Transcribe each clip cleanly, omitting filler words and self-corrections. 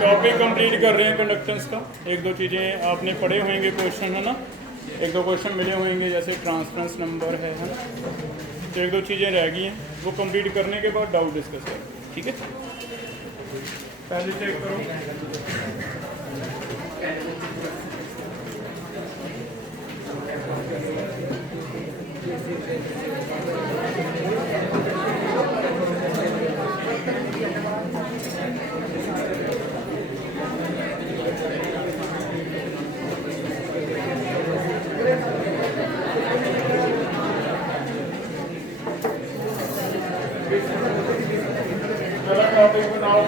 Topic complete कर रहे हैं कंडक्टेंस का। एक दो चीज़ें आपने पढ़े होंगे, क्वेश्चन है ना, एक दो क्वेश्चन मिले होंगे जैसे ट्रांसफरेंस नंबर है ना, तो एक दो चीज़ें रह गई हैं, वो कंप्लीट करने के बाद डाउट डिस्कस करें, ठीक है। पहले चेक करो। टॉपिक बनाओ।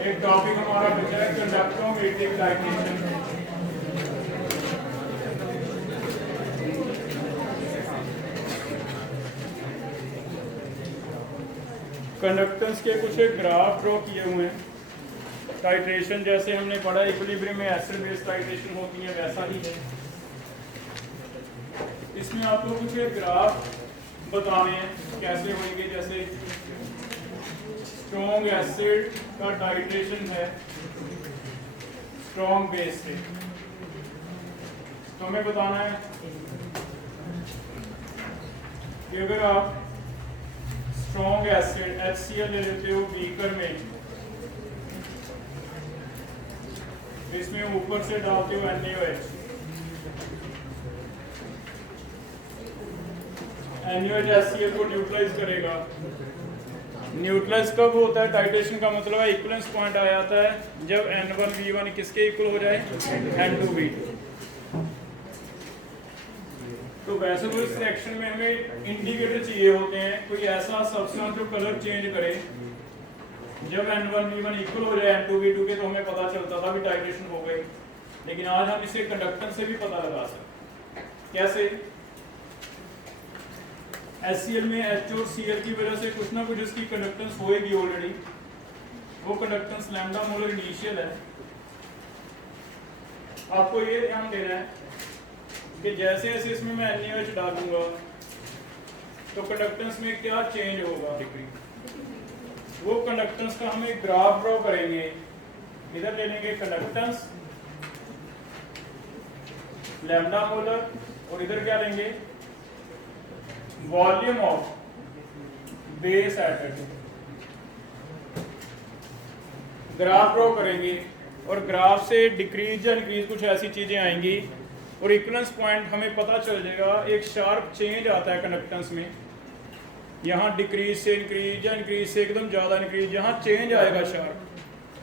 एक टॉपिक हमारा बचा है कंडक्टोमेट्रिक डायमेंशन। कंडक्टेंस के कुछ एक ग्राफ ड्रॉ किए हुए हैं। टाइट्रेशन जैसे हमने पढ़ा इक्विलिब्रियम में एसिड बेस टाइट्रेशन होती है वैसा ही है। इसमें आपको कुछ एक ग्राफ बताने हैं कैसे होंगे। जैसे स्ट्रॉन्ग एसिड का टाइट्रेशन है स्ट्रॉन्ग बेस से, तो हमें बताना है कि अगर आप स्ट्रॉन्ग एसिड HCl ले लेते हो बीकर में, इसमें ऊपर से डालते हो NaOH। NaOH HCl को न्यूट्रलाइज करेगा। न्यूट्रलाइज कब होता है? टाइट्रेशन का मतलब है इक्वलेंस पॉइंट आ जाता है जब N1V1 किसके इक्वल हो जाए? N2V2। तो वैसे तो इस रिएक्शन में हमें इंडिकेटर चाहिए होते हैं, कोई ऐसा सब्सटेंस जो कलर चेंज करे जब N1V1 इक्वल हो जाए N2V2 के, तो हमें पता चलता था भी टाइट्रेशन हो गई। लेकिन आज हम इसे कंडक्टेंस से भी पता लगा सकते हैं। कैसे? HCl में H और Cl की वजह से कुछ ना कुछ इसकी कंडक्टेंस होएगी ऑलरेडी। वो कंडक्टेंस लैम्डा मोलर इनिशियल है। आपको ये ध्यान देना है कि जैसे जैसे इसमें मैं NaOH डालूंगा तो कंडक्टेंस में क्या चेंज होगा। वो कंडक्टेंस का हम एक ग्राफ ड्रॉ करेंगे। इधर ले लेंगे कंडक्टेंस लैम्डा मोलर और इधर क्या लेंगे? Volume of base atom. Graph draw करेंगे और ग्राफ से डिक्रीज या इंक्रीज कुछ ऐसी चीजें आएंगी और इक्वलेंस पॉइंट हमें पता चल जाएगा। एक शार्प चेंज आता है कंडक्टेंस में, यहाँ डिक्रीज से इंक्रीज या इंक्रीज से एकदम ज्यादा इंक्रीज, यहाँ चेंज आएगा शार्प,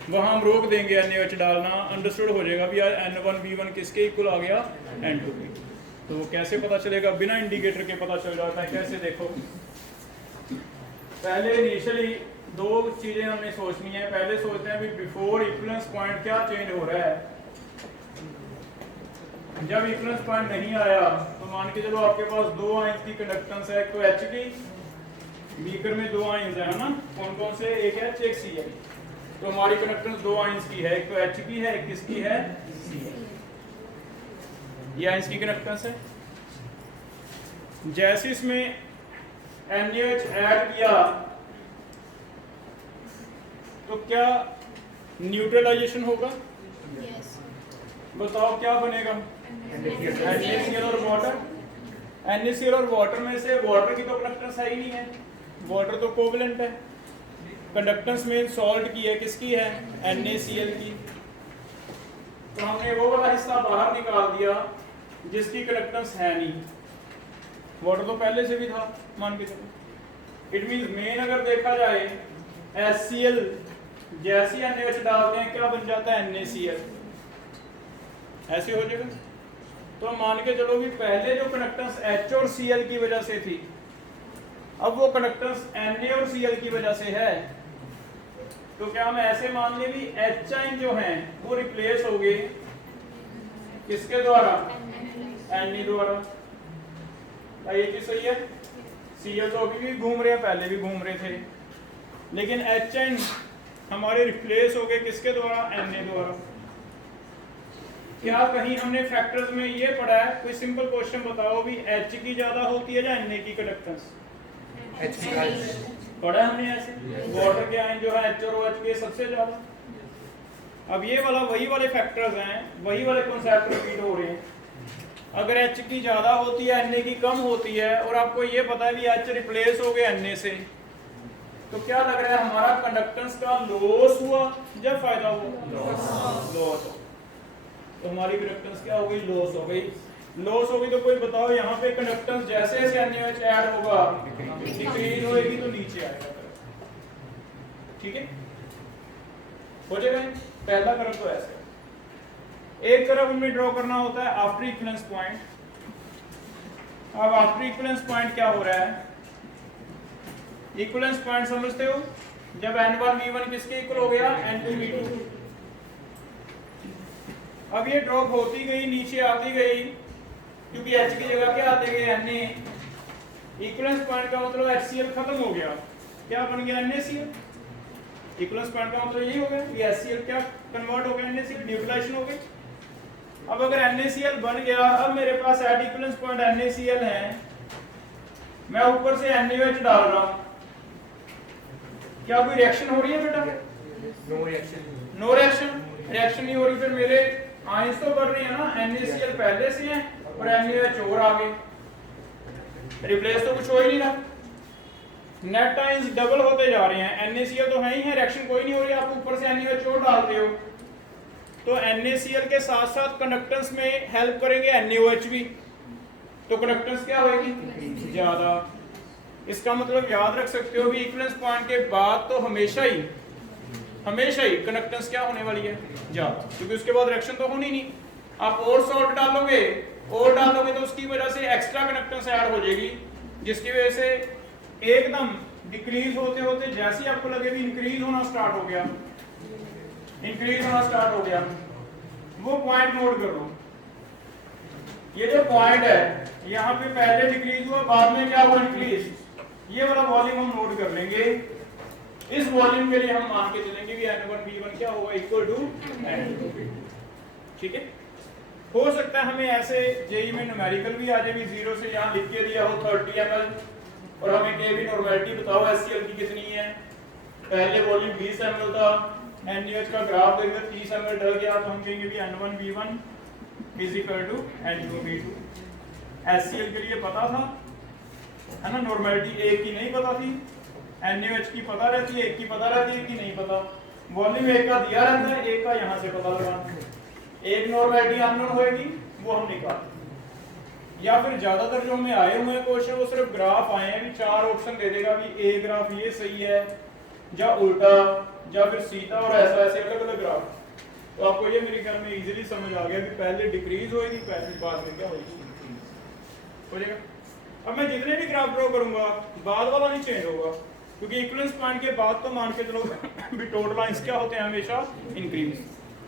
वहां हम रोक देंगे NaOH डालना। अंडरस्टूड हो जाएगा भी N1V1 किसके इक्वल आ गया? N2V2। तो वो कैसे पता चलेगा? बिना इंडिकेटर के पता चल जाता है। कैसे? देखो, पहले इनिशियली दो चीजें हमें सोचनी है। पहले सोचते हैं भी बिफोर इक्वलेंस पॉइंट क्या चेंज हो रहा है। जब इक्वलेंस पॉइंट नहीं आया तो मान के चलो आपके पास दो आयंस की कंडक्टेंस है। एक तो H की, बीकर में दो आयंस है ना, कौन कौन से? एक H एक Cl। तो हमारी कंडक्टेंस दो आयंस की है, एक तो H की है एक किसकी है? Cl। ये आयंस की कंडक्टेंस है। जैसे इसमें NaOH ऐड किया तो क्या न्यूट्रलाइजेशन होगा? yes. बताओ क्या बनेगा? NaCl और वाटर। NaCl और वाटर में से वाटर की तो कंडक्टेंस है ही नहीं है, वाटर तो कोवेलेंट है। कंडक्टेंस में सॉल्ट की है, किसकी है? NaCl की। तो हमने वो वाला हिस्सा बाहर निकाल दिया जिसकी कंडक्टेंस है नहीं। वाटर तो पहले से भी था मान के चलो। इट मींस मेन अगर देखा जाए HCl जैसे NaOH डालते हैं क्या बन जाता है? NaCl। ऐसे हो जाएगा। तो मान के चलो भी पहले जो कंडक्टेंस H और Cl की वजह से थी, अब वो कंडक्टेंस Na और Cl की वजह से है। तो क्या हम ऐसे मान ले भी H आयन जो हैं वो रिप्लेस हो गए किसके द्वारा? Na द्वारा। ये चीज सही है। Cl तो अभी भी घूम रहे हैं, पहले भी घूम रहे थे, लेकिन H आयन हमारे रिप्लेस हो गए किसके द्वारा? Na द्वारा। क्या कहीं हमने फैक्टर्स में ये पढ़ा है? कोई सिंपल क्वेश्चन बताओ भी, एच की ज्यादा होती है या Na की कंडक्टेंस? एच की पढ़ा है हमने ऐसे, वाटर के आयन जो है H और OH के सबसे ज्यादा। अब ये वाला वही वाले फैक्टर्स हैं, वही वाले कॉन्सेप्ट रिपीट हो रहे हैं। अगर H की ज्यादा होती है Na की कम होती है, और आपको ये पता है भी H रिप्लेस हो गया Na से, तो क्या लग रहा है हमारा कंडक्टेंस का लॉस हुआ या फायदा हुआ? लॉस। तो हमारी कंडक्टेंस क्या हो गई? लॉस हो गई। लॉस हो गई तो कोई बताओ यहाँ पे कंडक्टेंस जैसे जैसे NaOH ऐड होगा डिक्रीज होएगी तो नीचे आएगा। ठीक है, हो जाएगा। पहला कर्व तो ऐसे, एक कर्व हमें ड्रॉ करना होता है आफ्टर इक्विवेलेंस पॉइंट। अब आफ्टर इक्विवेलेंस पॉइंट क्या हो रहा है? इक्विवेलेंस पॉइंट समझते हो? जब N1 V1 किसके इक्वल हो गया? N2 V2। अब ये ड्रॉप होती गई, नीचे आती गई, क्योंकि H की जगह क्या आते गए? Na। इक्विवेलेंस पॉइंट का मतलब HCl खत्म हो गया, क्या बन गया? NaCl। इक्विवेलेंस पॉइंट का मतलब यही हो गया कि HCl क्या कन्वर्ट हो गया NaCl, न्यूट्रलाइजेशन हो गई। अब अगर NaCl बन गया, अब मेरे पास एट इक्विवेलेंस पॉइंट NaCl है, मैं ऊपर से NaOH डाल रहा हूं, क्या कोई रिएक्शन हो रही है बेटा? No reaction. No reaction. Reaction नहीं हो रही, फिर मेरे आयंस तो बढ़ रही है ना, NaCl पहले से है और NaOH और आगे, रिप्लेस तो कुछ हो ही नहीं रहा, नेट आयंस डबल होते जा रहे हैं। NaCl तो है ही है, रिएक्शन कोई नहीं हो रही, आप ऊपर से NaOH और डालते हो, तो NaCl के साथ साथ कंडक्टेंस में हेल्प करेंगे NaOH भी, तो कंडक्टेंस क्या होगी? ज्यादा। इसका मतलब याद रख सकते हो भी इक्विवेलेंस पॉइंट के बाद तो हमेशा ही कंडक्टेंस क्या होने वाली है? ज्यादा, क्योंकि उसके बाद रिएक्शन तो होनी नहीं। आप और सॉल्ट डालोगे तो उसकी वजह से एक्स्ट्रा कंडक्टेंस ऐड हो जाएगी, जिसकी वजह से एकदम डिक्रीज होते होते जैसे ही आपको लगे भी इंक्रीज होना स्टार्ट हो गया, वो पॉइंट नोट कर लो। ये जो पॉइंट है यहाँ पे पहले डिक्रीज हुआ, बाद में क्या हुआ? इंक्रीज। ये वाला वॉल्यूम हम नोट कर लेंगे। इस वॉल्यूम के लिए हम मान के चलेंगे कि N1 V1 क्या होगा? Equal to N2 V2। ठीक है, हो सकता है हमें ऐसे जेई में न्यूमेरिकल भी आ जाए, भी 0 से यहाँ लिख के दिया हो 30 ml, और हमें के भी नॉर्मेलिटी बताओ HCl की कितनी है। पहले वॉल्यूम 20 ml था, NaOH का ग्राफ देखकर 30 ml डल गया, तो हम कहेंगे कि N1 V1 is equal to N2 V2। HCl के लिए पता था, है ना, नॉर्मेलिटी एक की नहीं पता थी, NaOH की पता रहती है, एक की पता रहती है कि नहीं पता। वॉल्यूम एक का दिया रहता है, एक का यहाँ से पता लगाना है, एक नॉर्मेलिटी अननोन होएगी, वो हम निकाल, या फिर ज्यादातर जो हमें आए हुए हैं क्वेश्चन वो सिर्फ ग्राफ आए हैं, भी 4 ऑप्शन दे देगा भी ए ग्राफ ये सही है, या उल्टा, या फिर सीधा, और ऐसा ऐसे अलग अलग ग्राफ। तो आपको ये मेरे ख्याल में इजीली समझ आ गया कि पहले डिक्रीज होएगी, पहले बाद में क्या होगी? हो जाएगा। अब मैं जितने भी ग्राफ ड्रॉ करूंगा बाद वाला नहीं चेंज होगा, क्योंकि इक्विवेलेंस पॉइंट के बाद तो मान के चलो भी टोटल लाइंस क्या होते हैं? हमेशा इंक्रीज।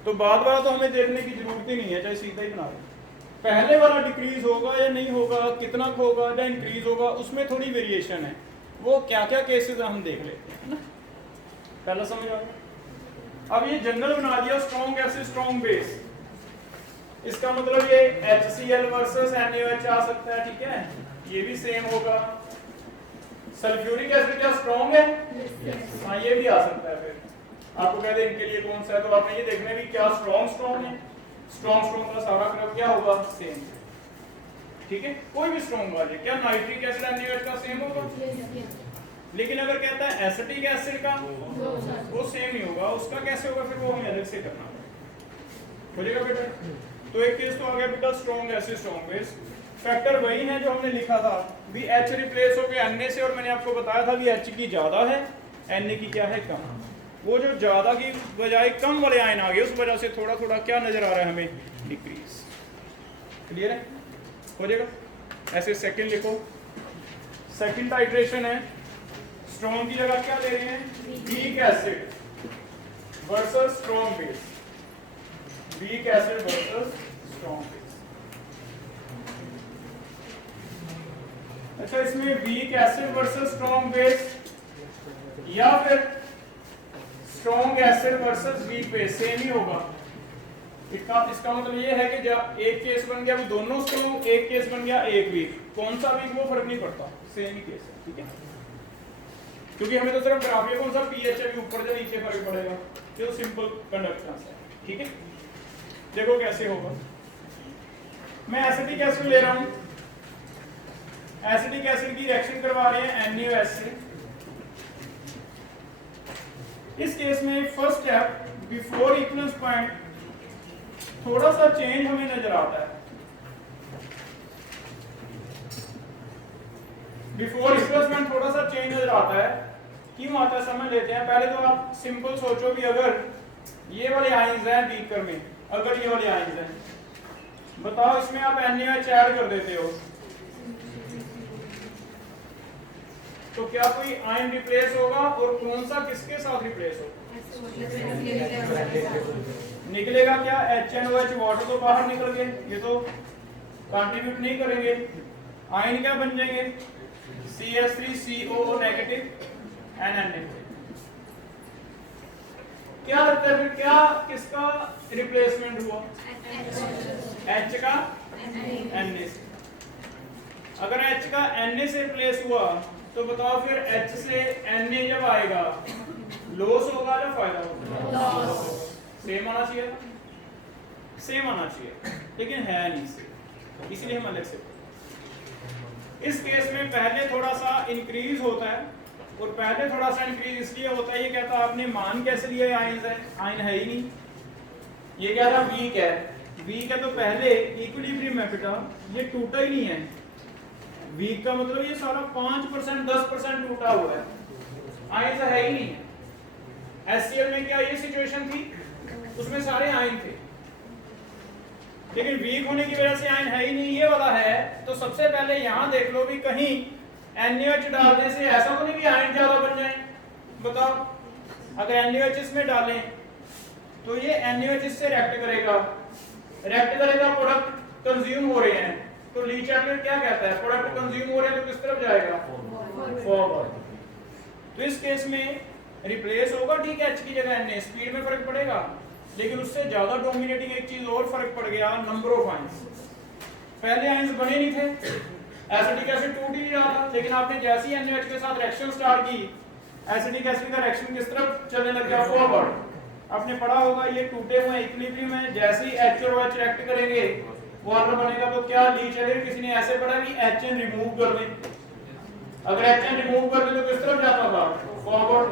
तो बाद वाला तो हमें देखने की जरूरत ही नहीं है, चाहे सीधा ही बना दे। पहले वाला डिक्रीज होगा या नहीं होगा, कितना होगा या इंक्रीज होगा, उसमें थोड़ी वेरिएशन है, वो क्या क्या केसेस हम देख लेते हैं ना। पहला समझ आ गया। अब ये जनरल बना दिया, स्ट्रॉन्ग एसिड स्ट्रॉन्ग बेस, इसका मतलब ये HCl वर्सेस NaOH आ सकता है। ठीक है, ये भी सेम होगा। सल्फ्यूरिक एसिड क्या स्ट्रॉन्ग है? हाँ, ये भी आ सकता है। फिर आपको कहते हैं इनके लिए कौन सा है, तो आपने ये देखना है कि क्या स्ट्रॉन्ग है। स्ट्रॉन्ग का सारा क्रम क्या होगा? सेम। ठीक है, कोई भी स्ट्रॉन्ग आ जाए, क्या नाइट्रिक एसिड NaOH का सेम होगा? लेकिन अगर कहता है एसिटिक एसिड का, वो सेम ही होगा। उसका कैसे होगा? फिर वो हमें अलग से करना होगा। बोलिएगा बेटा। तो एक केस तो आ गया बेटा strong acid strong base. Factor वही है जो हमने लिखा था भी H रिप्लेस हो गया Na से, और मैंने आपको बताया था भी H की ज्यादा है, Na की क्या है? कम। वो जो ज्यादा की बजाय कम वाले आयन आ गए, उस वजह से थोड़ा थोड़ा क्या नजर आ रहा है हमें? डिक्रीज। क्लियर है? हो जाएगा। ऐसे सेकंड लिखो, सेकंड टाइट्रेशन है, स्ट्रॉन्ग की जगह क्या ले रहे हैं? Weak acid versus strong base, weak acid versus strong base. अच्छा, इसमें weak acid versus strong base या फिर strong acid versus weak base same ही होगा। इसका मतलब ये है कि जब एक केस बन गया, अभी दोनों स्ट्रॉन्ग, एक केस बन गया एक वीक, कौन सा वीक वो फर्क नहीं पड़ता, सेम ही केस है, ठीक है। क्योंकि हमें तो सिर्फ ग्राफ कौन सा पीएच है, ऊपर से नीचे फर्क पड़ेगा, जो सिंपल कंडक्टेंस है, ठीक है। देखो कैसे होगा, मैं एसिटिक एसिड ले रहा हूं, एसिटिक एसिड की रिएक्शन करवा रहे हैं NaOH से। इस केस में first step before equivalence point थोड़ा सा चेंज हमें नजर आता है। बिफोर इक्वलेंस पॉइंट थोड़ा सा चेंज नजर आता है, क्यों आता है समझ लेते हैं। पहले तो आप सिंपल सोचो भी, अगर ये वाले आयंस हैं बीकर में, अगर ये वाले आयंस हैं, बताओ इसमें आप NaOH ऐड कर देते हो तो क्या कोई आयन रिप्लेस होगा, और कौन सा किसके साथ रिप्लेस होगा, निकलेगा क्या, HNOH, वाटर तो बाहर निकल गए, ये तो कंट्रीब्यूट नहीं करेंगे। आयन क्या बन जाएंगे, CH3CO नेगेटिव NNA। क्या लगता है फिर, क्या किसका रिप्लेसमेंट हुआ, H का Na से। अगर H का Na से रिप्लेस हुआ तो बताओ फिर H से Na जब आएगा लॉस होगा या फायदा होगा, सेम आना चाहिए, सेम आना चाहिए, लेकिन है नहीं सेम, इसलिए हम अलग से। इस केस में पहले थोड़ा सा इंक्रीज होता है, और पहले थोड़ा सा इंक्रीज इसलिए होता है, ये कहता है आपने मान कैसे लिया आयन है, आयन है ही नहीं, ये कह रहा वीक है, वीक है तो पहले इक्विलिब्रियम है बेटा, ये टूटा ही नहीं है, वीक का मतलब ये सारा 5% 10% टूटा हुआ है, आयन है ही नहीं है। HCl में क्या ये सिचुएशन थी, उसमें सारे आयन थे, लेकिन वीक होने की वजह से आयन है ही नहीं, ये वाला है। तो सबसे पहले यहां देख लो भी कहीं NaOH डालने से ऐसा तो नहीं कि आयन ज्यादा बन जाए, बताओ। अगर NaOH इसमें डालें तो ये NaOH इससे रिएक्ट करेगा, प्रोडक्ट कंज्यूम हो रहे हैं, तो ली चैप्टर क्या कहता है, प्रोडक्ट कंज्यूम हो रहे हैं तो किस तरफ जाएगा, फॉरवर्ड। तो इस केस में रिप्लेस होगा, ठीक है, H की जगह Na, स्पीड में फर्क पड़ेगा, लेकिन उससे ज्यादा डोमिनेटिंग एक चीज और फर्क पड़ गया, नंबर ऑफ आयंस। पहले आयंस बने नहीं थे, एसिटिक एसिड टूट ही रहा था, लेकिन आपने जैसे ही NaOH के साथ रिएक्शन स्टार्ट की, एसिटिक एसिड का रिएक्शन किस तरफ चलने लग गया, फॉरवर्ड। आपने पढ़ा होगा ये टूटे हुए इक्विलिब्रियम है, जैसे ही H और OH रिएक्ट करेंगे वाटर बनेगा, तो क्या ली चलेगा, किसी ने ऐसे पढ़ा कि HN रिमूव कर दें, अगर HN रिमूव कर दें तो किस तरफ जाता था, फॉरवर्ड।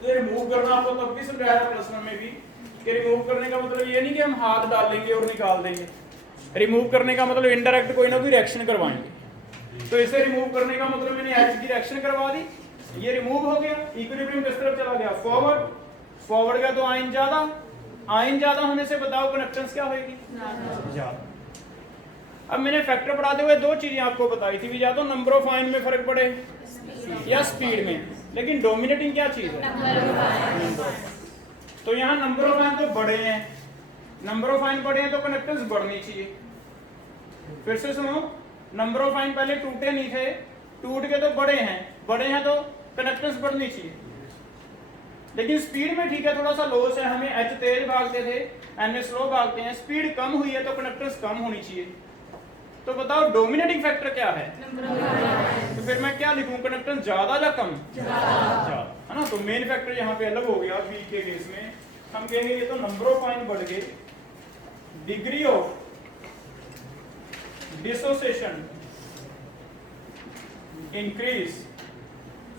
तो रिमूव करना आपको तब भी समझाया था क्लास में भी, कि रिमूव करने का मतलब ये नहीं कि हम हाथ डाल लेंगे और निकाल देंगे, रिमूव करने का मतलब इनडायरेक्ट कोई ना कोई रिएक्शन करवाएंगे। तो इसे रिमूव करने का मतलब मैंने H की रिएक्शन करवा दी, ये रिमूव हो गया, इक्विलिब्रियम किस तरफ चला गया, फॉरवर्ड। फॉरवर्ड गया तो आयन ज्यादा होने से बताओ कंडक्टेंस क्या होगी, ज्यादा। अब मैंने फैक्टर पढ़ाते हुए दो चीजें आपको बताई थी, या तो नंबर ऑफ आयन में फर्क पड़े या स्पीड में, लेकिन डोमिनेटिंग क्या चीज है, तो यहाँ नंबर ऑफ आयन तो बड़े हैं, नंबर ऑफ आयन बड़े हैं तो कंडक्टेंस बढ़नी चाहिए। फिर से सुनो, नंबर ऑफ आयन पहले टूटे नहीं थे, टूट के तो बड़े हैं तो कंडक्टेंस बढ़नी चाहिए, लेकिन स्पीड में ठीक है थोड़ा सा लॉस है, हमें H तेज भागते थे, Na स्लो भागते हैं, स्पीड कम हुई है तो कंडक्टेंस कम होनी चाहिए। तो बताओ डोमिनेटिंग फैक्टर क्या है, तो फिर मैं क्या लिखूं, कंडक्टेंस ज्यादा या कम, ज्यादा, है ना। तो मेन फैक्टर यहाँ पे अलग हो गया, वीक के केस में हम कहेंगे ये तो नंबर ऑफ आयन बढ़ गए, degree of dissociation increase,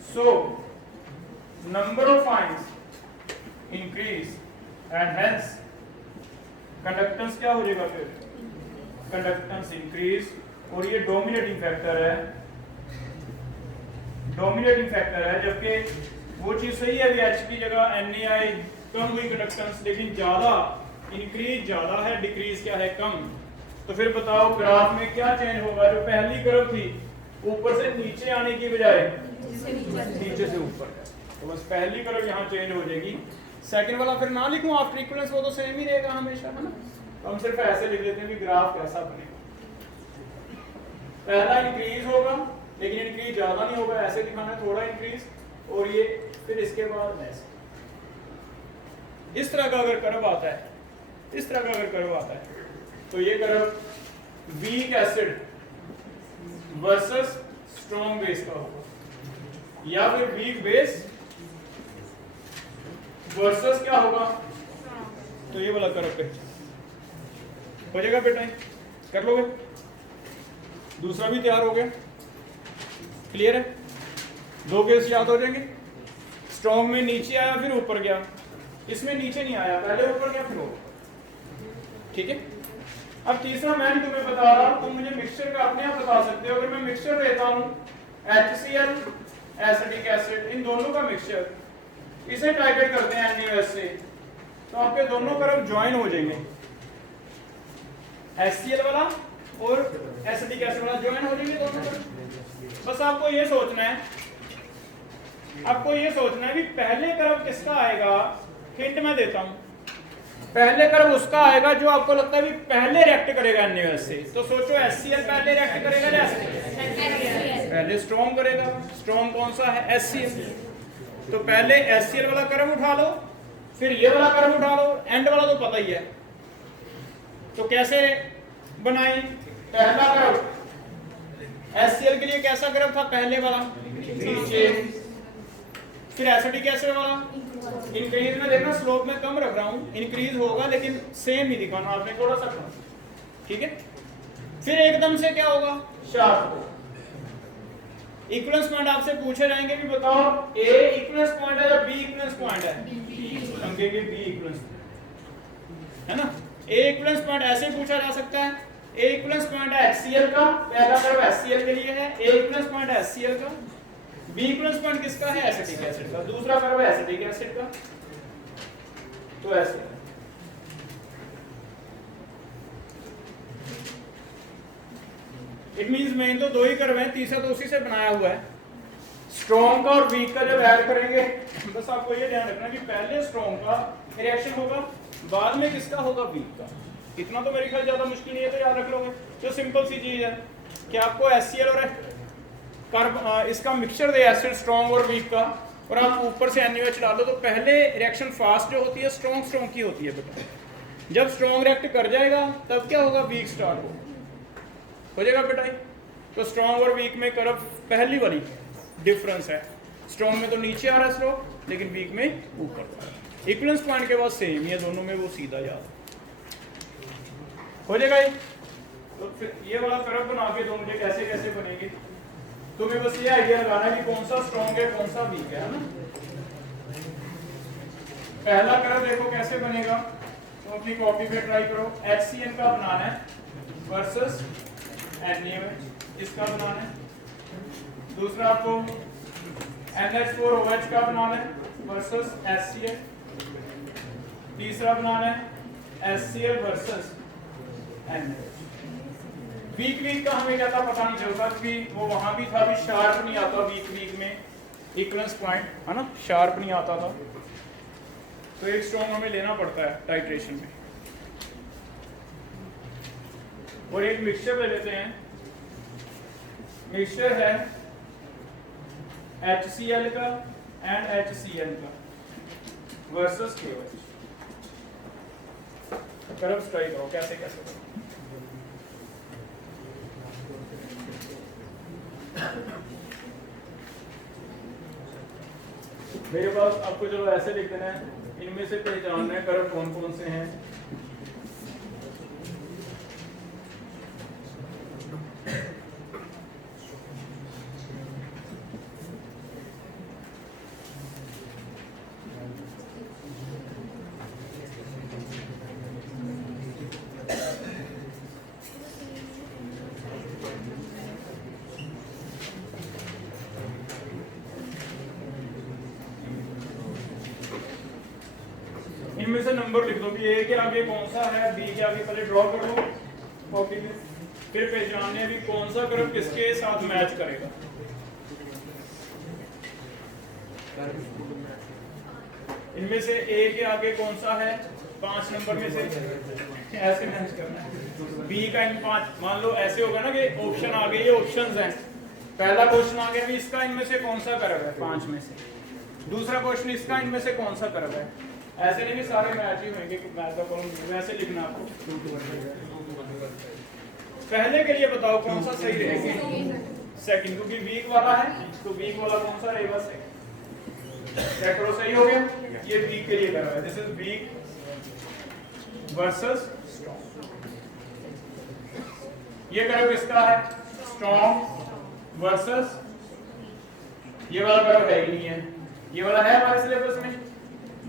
so number of ions increase and hence conductance क्या हो जाएगा फिर, conductance increase। और ये dominating factor है, जबकि वो चीज सही है, H की जगह NaI कम हुई कंडक्टेंस, लेकिन ज्यादा इंक्रीज ज्यादा है, डिक्रीज क्या है, कम। तो फिर बताओ ग्राफ में क्या चेंज होगा, जो पहली कर्व थी ऊपर से नीचे आने की बजाय नीचे से ऊपर, तो बस पहली कर्व यहाँ चेंज हो जाएगी। सेकंड वाला फिर ना लिखूं आफ्टर इक्विवेलेंस, वो तो सेम ही रहेगा हमेशा, है ना। तो हम सिर्फ ऐसे लिख देते हैं कि ग्राफ कैसा बनेगा, पहला इंक्रीज होगा लेकिन इंक्रीज ज्यादा नहीं होगा, ऐसे दिखाना है, थोड़ा इंक्रीज, और ये फिर इसके बाद ऐसे। इस तरह का अगर कर्व आता है इस तरह का अगर कर्व आता है तो ये curve week acid versus strong base का होगा, या फिर वीक बेस वर्सेस क्या होगा, तो ये वाला कर्व पे हो जाएगा बेटा, कर लोगे। दूसरा भी तैयार हो गया, क्लियर है। दो केस याद हो जाएंगे, स्ट्रॉन्ग में नीचे आया फिर ऊपर गया, इसमें नीचे नहीं आया, पहले ऊपर गया फिर ऊपर, ठीक है। अब तीसरा मैं तुम्हें बता रहा हूं, तुम मुझे मिक्सचर का अपने आप बता सकते हो। अगर मैं मिक्सचर लेता हूं HCl एसिटिक एसिड, इन दोनों का मिक्सचर, इसे टाइट्रेट करते हैं NaOH से, तो आपके दोनों कर्व ज्वाइन हो जाएंगे, HCl वाला और एसिटिक एसिड वाला ज्वाइन हो जाएंगे दोनों कर्व। बस आपको ये सोचना है, आपको ये सोचना है कि पहले कर्व किसका आएगा। हिंट मैं देता हूं, पहले कर्व उसका आएगा जो आपको लगता है कि पहले रिएक्ट करेगा NaOH से। तो सोचो HCl पहले रिएक्ट करेगा या पहले स्ट्रॉन्ग करेगा। स्ट्रॉन्ग कौन सा है, HCl। तो पहले HCl वाला कर्व उठा लो, फिर ये वाला कर्व उठा लो, एंड वाला तो पता ही है। तो कैसे बनाई, पहला कर्व HCl के लिए कैसा कर्व था, पहले वाला नीचे, फिर एसिटिक एसिड वाला इंक्रीज में, देखना स्लोप में कम रख रहा हूं, इंक्रीज होगा लेकिन सेम ही दिखाना आपने, थोड़ा सा कम, ठीक है। फिर एकदम से क्या होगा, शार्प। इक्विवेलेंस पॉइंट आपसे पूछे जाएंगे कि बताओ A इक्विवेलेंस पॉइंट है या B इक्विवेलेंस पॉइंट है, समझेंगे B इक्विवेलेंस है ना। A इक्विवेलेंस पॉइंट ऐसे ही पूछा जा सकता है, A इक्विवेलेंस पॉइंट है HCl का, पहला कर्व HCl के लिए है, A इक्विवेलेंस पॉइंट है HCl का, B इक्विवेलेंस पॉइंट किसका है, एसिटिक एसिड का, दूसरा कर्व है एसिटिक एसिड का, तो ऐसे इट मींस मेन तो दो ही कर्व हैं, तीसरा तो उसी से बनाया हुआ है। स्ट्रॉन्ग का और वीक का जब ऐड करेंगे, बस आपको ये ध्यान रखना कि पहले स्ट्रॉन्ग का रिएक्शन होगा, बाद में किसका होगा, वीक का। इतना तो मेरे ख्याल ज्यादा मुश्किल नहीं है, तो याद रख लोगे। तो सिंपल सी चीज है कि आपको HCl और कर्व इसका मिक्सचर दे, एसिड स्ट्रॉन्ग और वीक का, और आप ऊपर से NaOH डालो, तो पहले रिएक्शन फास्ट जो होती है स्ट्रॉन्ग की होती है बेटा। जब स्ट्रॉन्ग रिएक्ट कर जाएगा तब क्या होगा, वीक स्टार्ट हो जाएगा बेटा। तो स्ट्रॉन्ग और वीक में कर्व पहली वाली डिफरेंस है, स्ट्रॉन्ग में तो नीचे आ रहा है स्लोप, लेकिन वीक में ऊपर। इक्विवेलेंस पॉइंट के बाद सेम, ये दोनों में वो सीधा याद हो जाएगा। तो फिर ये वाला कर्व बना के दो मुझे, कैसे कैसे बनेंगे, तुम्हें बस ये आइडिया लगाना है कि कौन सा स्ट्रॉन्ग है कौन सा वीक है ना। पहला कर्व देखो कैसे बनेगा, तो अपनी कॉपी पे ट्राई करो। HCl का बनाना है वर्सेस NaOH, इसका बनाना है। दूसरा आपको NH4OH का बनाना है वर्सेस HCl। तीसरा बनाना है HCl वर्सेस NaOH। वीक का हमें क्या था पता नहीं चलता, क्योंकि वो वहां भी था, भी शार्प नहीं आता वीक में इक्विवेलेंस पॉइंट, है ना, शार्प नहीं आता था। तो एक स्ट्रॉन्ग हमें लेना पड़ता है टाइट्रेशन में। और एक मिक्सचर ले लेते हैं, मिक्सचर है HCl का एंड HCl का वर्सेस KOH। कर्व्स ट्राई करो कैसे कैसे करो। मेरे पास आपको चलो ऐसे लिख देना है, इनमें से पहचानना है कर्व कौन कौन से हैं। इनमें से नंबर लिख दो कि A के आगे कौन सा है, B के आगे पहले ड्रॉ कर लो कॉपी में, फिर पहचानने है भी कौन सा कर्व किसके साथ मैच करेगा। इनमें से A के आगे कौन सा है, 5 नंबर में से ऐसे मैच करना है। B का इन 5, मान लो ऐसे होगा ना कि ऑप्शन आ गए, ये ऑप्शंस हैं, पहला क्वेश्चन आ गया भी इसका इनमें से कौन सा कर्व है 5 में से, दूसरा क्वेश्चन इसका इनमें से कौन सा कर्व है, ऐसे नहीं कि सारे मैच ही होंगे, मैच का कॉलम वैसे लिखना आपको। पहले के लिए बताओ कौन सा सही रहेगा? सेकंड, क्योंकि वीक वाला है तो वीक वाला कौन सा रहेगा? चेक करो सही हो गया। ये वीक के लिए कर रहा है, this is weak versus strong. ये कर्व किसका है? स्ट्रॉन्ग वर्सेस, ये वाला कर्व है ही नहीं है। ये वाला है हमारे सिलेबस में?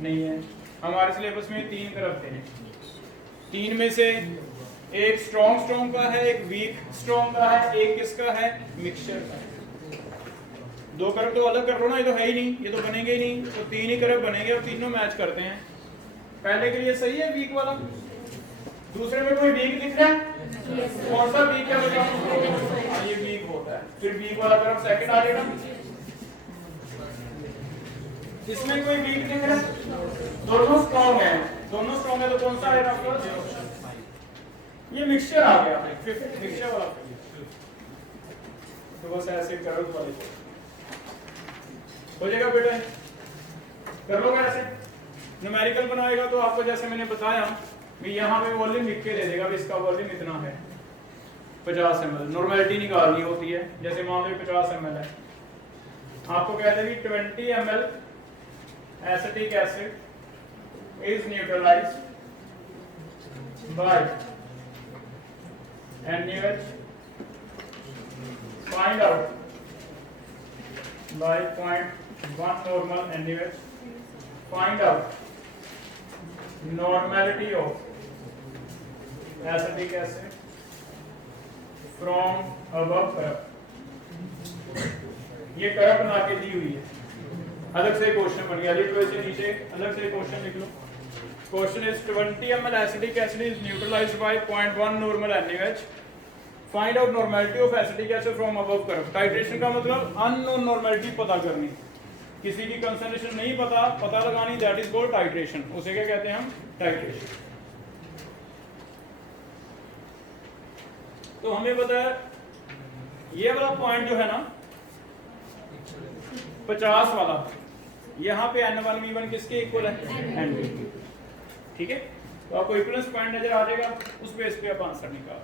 नहीं है। हमारे सिलेबस में 3 कर्व थे, 3 में से एक स्ट्रॉन्ग का है, एक वीक स्ट्रॉन्ग का है, एक किसका है? मिक्सचर का है। 2 कर्व तो अलग कर लो ना, ये तो है ही नहीं, ये तो बनेंगे ही नहीं, तो 3 ही कर्व बनेंगे और तीनों मैच करते हैं। पहले के लिए सही है वीक वाला। दूसरे में कोई वीक दिख रहा है? कौन सा वीक है बताओ? ये वीक होता है, फिर वीक वाला कर्व सेकंड आ जाएगा। इसमें कोई वीक दिख रहा है? दोनों स्ट्रॉन्ग है, दोनों स्ट्रॉन्ग है, तो कौन सा आएगा आपका? ये मिक्सचर आ गया, मिक्सचर वाला। तो बस ऐसे कर्व वाले हो जाएगा बेटा। कर लोगे ऐसे। न्यूमेरिकल बनाएगा तो आपको जैसे मैंने बताया कि यहाँ पे वॉल्यूम लिख के दे देगा कि इसका वॉल्यूम इतना है 50 ml। नॉर्मेलिटी निकालनी होती है, जैसे मान लो 50 ml है, आपको कह देगी 20 ml acetic acid is neutralized by NaOH, find out by 0.1 normal NaOH, find out normality of acetic acid from above curve। ये कर्व बना के दी हुई है, अलग से क्वेश्चन बन गया। लिखो इसे नीचे, अलग से क्वेश्चन लिख लो। Question is 20 ml acetic acid is neutralized by 0.1 normal NaOH, find out normality of acetic acid from above curve। Titration का मतलब अननोन नॉर्मेलिटी पता करनी, किसी की कंसंट्रेशन नहीं पता लगानी, दैट इज कॉल्ड टाइट्रेशन। उसे क्या कहते हैं हम? टाइट्रेशन। तो हमें पता है ये वाला पॉइंट जो है ना 50 वाला, यहाँ पे N1V1 किसके इक्वल है? N2। ठीक है, तो आपको इक्वलेंस पॉइंट नजर आ जाएगा, उस बेस पे आप आंसर निकाल।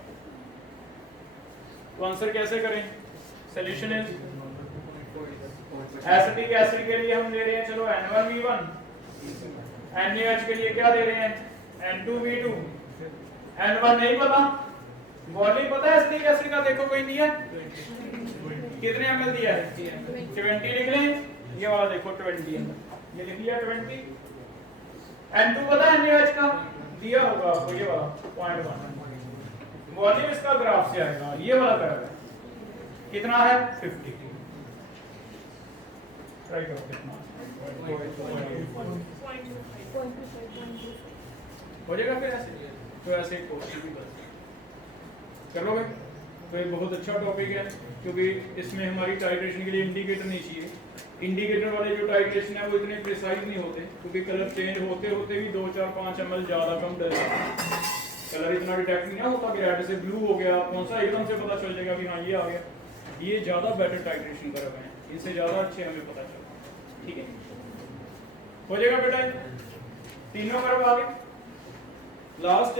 तो आंसर कैसे करें? सॉल्यूशन इज एसिटिक एसिड के लिए हम दे रहे हैं चलो N1V1, NaOH के लिए क्या दे रहे हैं? N2V2। N1 नहीं पता, वॉल्यूम पता है एसिटिक एसिड का? देखो कोई दिया, कितने ml दिया है? 20 लिख लें। ये वाला देखो 20 ml, ये लिख लिया 20। N2 पता है NaOH का? दिया होगा आपको, ये वाला 0.1। वॉल्यूम इसका ग्राफ से आएगा, ये वाला कर्व है, कितना है? 50। ट्राई करो कितना हो जाएगा फिर ऐसे। तो ऐसे क्वेश्चन भी बस कर लोगे। तो ये बहुत अच्छा टॉपिक है, क्योंकि इसमें हमारी टाइट्रेशन के लिए इंडिकेटर नहीं चाहिए। इंडिकेटर वाले जो टाइट्रेशन है वो इतने प्रिसाइज नहीं होते, क्योंकि कलर चेंज होते होते भी 2, 4, 5 ml ज्यादा कम डलेगा। कलर इतना डिटेक्ट नहीं होता कि रेड से ब्लू हो गया, कौन सा एकदम से पता चल जाएगा कि हाँ ये आ गया। ये ज्यादा बेटर टाइट्रेशन कर्व है, इनसे ज्यादा अच्छे हमें पता चलता। ठीक है, हो जाएगा बेटा। तीनों कर्व आ गए। लास्ट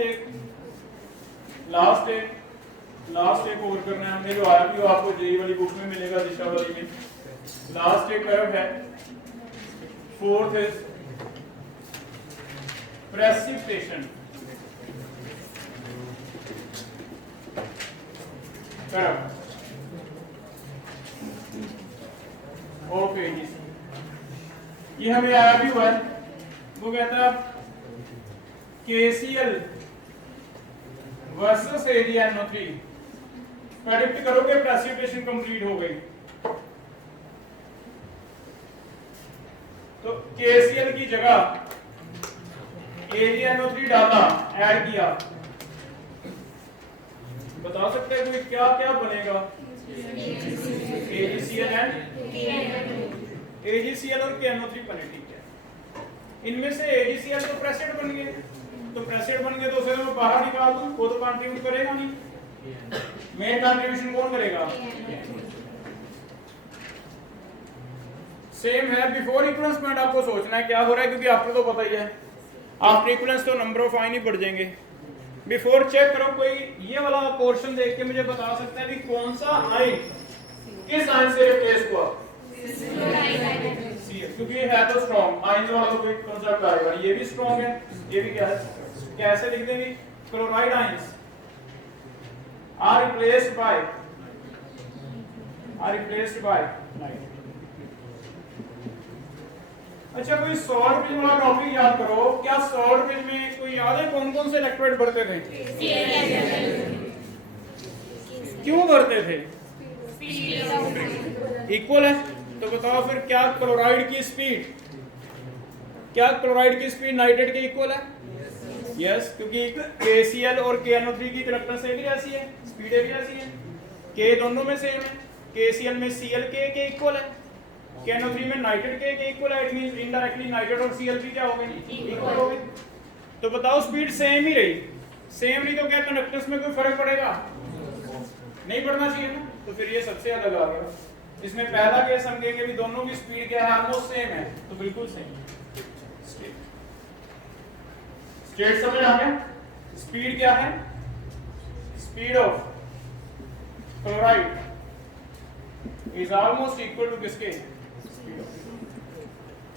एक और करना है हमने, जो आया भी आपको जेई वाली बुक में मिलेगा, दिशा वाली में। लास्ट एक कर्व है, 4th is precipitation curve. Okay जी, ये हमें आया भी हुआ है। वो कहता है KCl वर्सेस AgNO3, प्रेडिक्ट करोगे प्रेसिपिटेशन कंप्लीट हो गई। तो KCl की जगह AgNO3 डाला, ऐड किया, बता सकते हैं कोई क्या क्या बनेगा? AgCl और KNO3 बने। ठीक है, इनमें से AgCl तो प्रेसिड बन गए, तो प्रेसिड बन गए तो उसे मैं बाहर निकाल दूं, वो तो कंट्रीब्यूट करेगा नहीं। मेन कंट्रीब्यूशन कौन करेगा? सेम है। बिफोर इक्वलेंस पॉइंट आपको सोचना है क्या हो रहा है, क्योंकि आपको तो पता ही है आफ्टर इक्विवेलेंस तो नंबर ऑफ आयन ही बढ़ जाएंगे। बिफोर चेक करो, कोई ये वाला पोर्शन देख के मुझे बता सकता है कि कौन सा आयन किस आयन से रिप्लेस हुआ? Cl, क्योंकि ये है तो स्ट्रॉन्ग आयन वाला तो कोई कांसेप्ट आएगा। ये भी स्ट्रॉन्ग है, ये भी क्या है, कैसे लिख देंगे? Chloride ions are replaced by nitrate. अच्छा, कोई सॉल्ट ब्रिज वाला टॉपिक याद करो। क्या सॉल्ट ब्रिज में कोई याद है कौन कौन से इलेक्ट्रोलाइट बढ़ते थे? क्यों बढ़ते थे? इक्वल है, तो बताओ फिर क्या क्लोराइड की स्पीड नाइट्रेट के इक्वल है? यस, क्योंकि KCl और KNO3 की कंडक्टेंस एक जैसी है, स्पीड एक जैसी है, K दोनों में सेम है। KCl में Cl के इक्वल है, KNO3 में नाइट्रेट के इक्वल है। इट मींस इनडायरेक्टली नाइट्रेट और Cl भी क्या हो गए? इक्वल हो गए। तो बताओ स्पीड सेम ही रही, सेम नहीं तो क्या कंडक्टेंस में कोई फर्क पड़ेगा? नहीं पड़ना चाहिए ना। तो फिर ये सबसे अलग आ गया। इसमें पहला केस हम कहेंगे भी दोनों की स्पीड क्या है? ऑलमोस्ट सेम है, तो बिल्कुल सेम। स्टेट समझ आ गया? स्पीड क्या है? Speed of chloride is almost equal to किसके?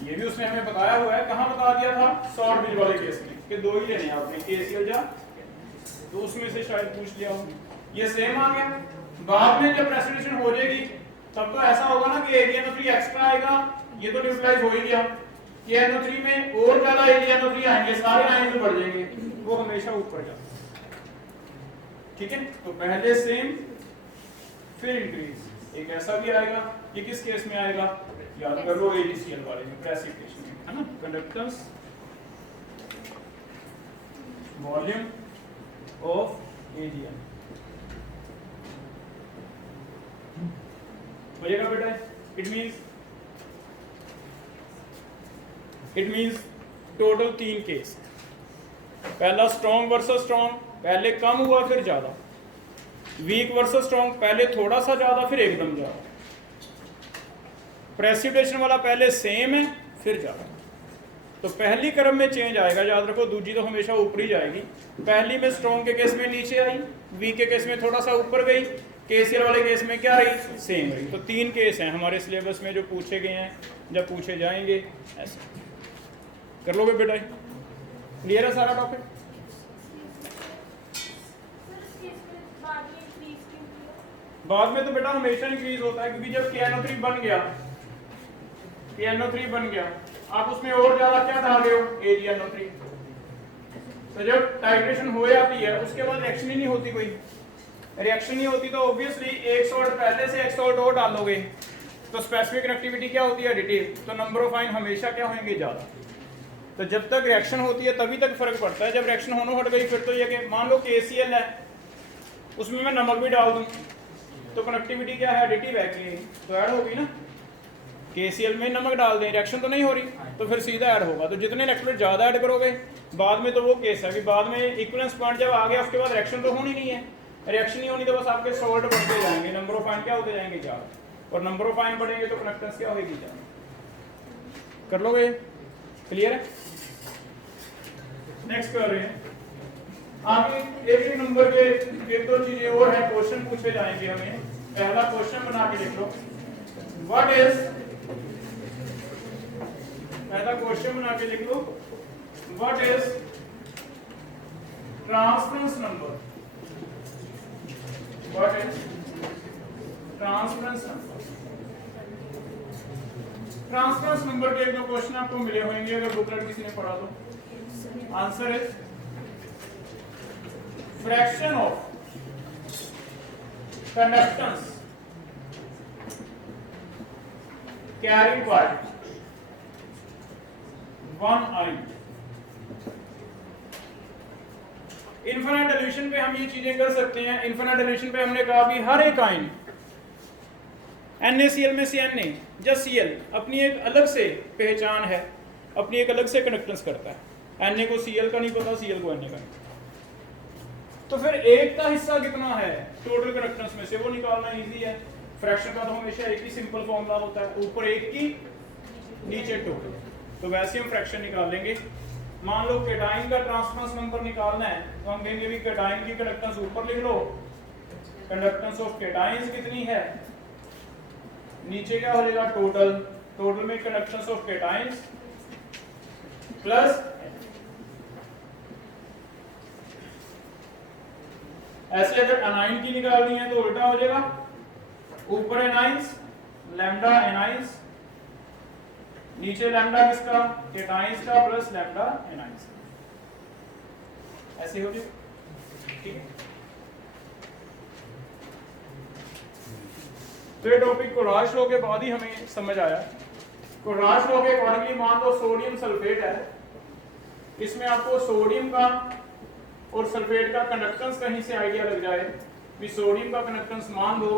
ये भी उसने हमें बताया हुआ है। कहां बता दिया था? सॉल्ट ब्रिज वाले केस में कि दो ही लेने आपने, KCl जा, तो उसमें से शायद पूछ लिया हो। ये सेम आ गया। बाद में जब प्रेसिपिटेशन हो जाएगी तब तो ऐसा होगा ना कि AgNO3 एक्स्ट्रा आएगा, ये तो न्यूट्रलाइज हो ही गया। KNO3 में और ज्यादा AgNO3 आएंगे, सारे आयन बढ़ जाएंगे, वो हमेशा ऊपर जाता। ठीक है, तो पहले सेम फिर इंक्रीज। एक ऐसा भी आएगा, ये किस केस में आएगा? याद कर लो, AgCl वाले में, प्रेसिपिटेशन में, है ना? कंडक्टेंस वॉल्यूम ऑफ AgN बजेगा बेटा। It means total 3 case. पहला स्ट्रॉन्ग वर्सेस स्ट्रॉन्ग, पहले कम हुआ फिर ज्यादा। वीक वर्सेस स्ट्रॉन्ग, पहले थोड़ा सा ज्यादा फिर एकदम ज्यादा। प्रेसिपिटेशन वाला पहले सेम है फिर ज्यादा। तो पहली क्रम में चेंज आएगा, याद रखो, दूसरी तो हमेशा ऊपर ही जाएगी। पहली में स्ट्रॉन्ग के केस में नीचे आई, वीक के केस में थोड़ा सा ऊपर गई, KCl वाले केस में क्या रही? सेम रही। तो 3 केस हैं हमारे सिलेबस में जो पूछे गए हैं, जब पूछे जाएंगे ऐसे कर लोगे बेटा। क्लियर है सारा टॉपिक? बाद में तो बेटा हमेशा इंक्रीज होता है, क्योंकि जब KNO3 बन गया आप उसमें और ज्यादा क्या डाल रहे हो? AgNO3। तो जब टाइट्रेशन हो जाती है उसके बाद रिएक्शन ही नहीं होती, कोई रिएक्शन नहीं होती, तो ऑब्वियसली एक सॉल्ट पहले से एक सॉल्ट और डालोगे तो स्पेसिफिक रिएक्टिविटी क्या होती है? एडिटिव। तो नंबर ऑफ आयन हमेशा क्या होंगे? ज्यादा। तो जब तक रिएक्शन होती है तभी तक फर्क पड़ता है। जब रिएक्शन होने हट गई फिर तो ये कि मान लो KCl है, उसमें मैं नमक भी डाल दूं तो कनेक्टिविटी क्या है? एडिटिव है कि तो ऐड होगी ना। KCl में नमक डाल दें, रिएक्शन तो नहीं हो रही, तो फिर सीधा ऐड होगा। तो जितने इलेक्ट्रोलाइट ज्यादा ऐड करोगे, बाद में तो वो केस है कि बाद में इक्विवेलेंस पॉइंट जब आ गया उसके बाद रिएक्शन तो होनी नहीं है। रिएक्शन नहीं होनी तो बस आपके सॉल्ट बढ़ते जाएंगे, नंबर ऑफ आयन क्या होते जाएंगे? ज्यादा। और नंबर ऑफ आयन बढ़ेंगे तो कंडक्टेंस क्या होगी? ज्यादा। कर लोगे? क्लियर है? नेक्स्ट कर रहे हैं आगे। एक नंबर के 2 चीजें और है, क्वेश्चन पूछे जाएंगे हमें। पहला क्वेश्चन बना के लिख लो। पहला क्वेश्चन बना के लिख लो, what is transference number? What is transference number? Transference number के 1-2 क्वेश्चन आपको मिले होंगे अगर बुकलेट किसी ने पढ़ा तो। Answer is fraction of conductance carrying by 1 ion. Infinite dilution पे हम ये चीजें कर सकते हैं। इनफिनिट डिल्यूशन पे हमने कहा भी हर एक आयन NaCl में से Na या Cl अपनी एक अलग से पहचान है, अपनी एक अलग से कंडक्टेंस करता है। Na को Cl का नहीं पता, Cl को Na का नहीं। तो फिर एक का हिस्सा कितना है टोटल कंडक्टेंस में से, वो निकालना इजी है। फ्रैक्शन का तो हमेशा एक ही सिंपल फॉर्मूला होता है, ऊपर एक की नीचे टोटल। तो वैसे हम फ्रैक्शन निकाल लेंगे। मान लो केटाइन का ट्रांसफरेंस नंबर निकालना है तो हम कहेंगे भी केटाइन की कंडक्टेंस ऊपर लिख लो, कंडक्टेंस ऑफ केटाइंस कितनी है, नीचे क्या हो जाएगा टोटल, टोटल में कंडक्टेंस ऑफ केटाइंस प्लस ऐसे अगर एनाइन की निकालनी है तो उल्टा हो जाएगा, ऊपर एनाइंस लैम्डा एनाइंस, नीचे लैम्डा किसका केटाइंस का प्लस लैम्डा एनाइंस, ऐसे हो जाएगा। ठीक है, तो ये टॉपिक कोराश लॉ के बाद ही हमें समझ आया। कोराश लॉ के अकॉर्डिंगली मान लो सोडियम सल्फेट है, इसमें आपको सोडियम का और सल्फेट का कंडक्टेंस कहीं से आइडिया लग जाए भी सोडियम का कंडक्टेंस मान लो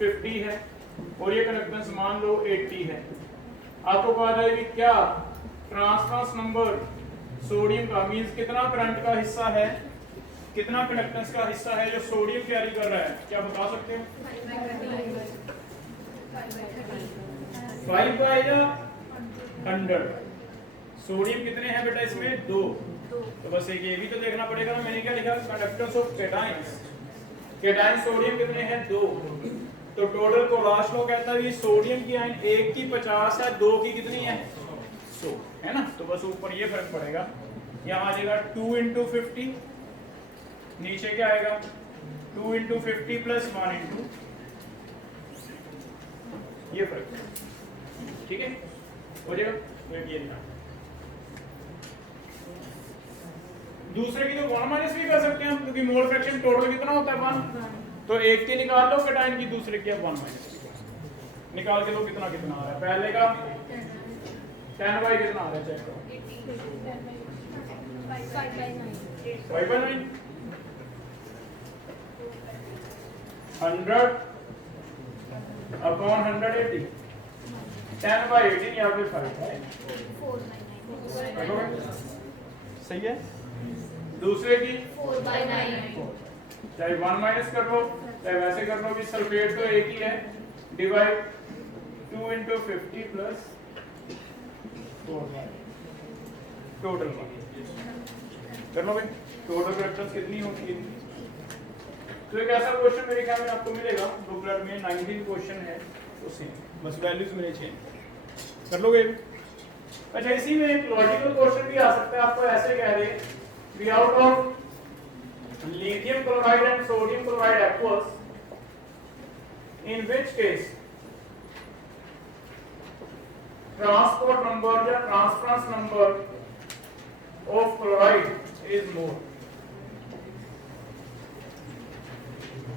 50 है और ये कंडक्टेंस मान लो 80 है, आपको कहा जाए कि क्या ट्रांसफरेंस नंबर सोडियम का मींस कितना करंट का हिस्सा है, कितना कंडक्टेंस का हिस्सा है जो सोडियम कैरी कर रहा है, क्या बता सकते हो? 5/100। सोडियम कितने हैं बेटा इसमें? 2। तो बस एक ये भी तो देखना पड़ेगा ना, मैंने क्या लिखा conductance of cations, cation sodium कितने हैं? 2। तो टोटल कोराश लॉ कहता है सोडियम की आयन 1 की 50 है, 2 की कितनी है? 100 है ना। तो बस ऊपर ये फर्क पड़ेगा, यहाँ आ जाएगा 2 × 50, नीचे क्या आएगा 2 × 50 प्लस 1 × ये फर्क, ठीक है हो जाएगा। तो ये लिखा दूसरे की तो 1 माइनस भी कर सकते हैं हम, क्योंकि मोल फ्रैक्शन टोटल कितना होता है 1, तो एक की निकाल लो केटाइन की, दूसरे की 1 माइनस निकाल के लो कितना कितना आ रहा है। पहले का 10/, कितना आ रहा है चेक करो, 5/9, 100 अपॉन 180, 10/18 या फिर 5/9 सही है। दूसरे की 4/9, चाहे 1 माइनस कर लो चाहे वैसे कर लो, भी सल्फेट तो एक ही है, डिवाइड 2 × 50 प्लस 4 टोटल कर लो भाई, टोटल कंडक्टेंस कितनी होती है। तो एक ऐसा क्वेश्चन मेरे ख्याल में आपको मिलेगा बुकलेट में, 19 क्वेश्चन है उससे बस वैल्यूज मेरे चेंज कर लोगे। अच्छा इसी में एक लॉजिकल क्वेश्चन भी आ सकता है, आपको ऐसे कह दे we out of lithium chloride and sodium chloride aqueous, in which case transport number या transference number of chloride is more।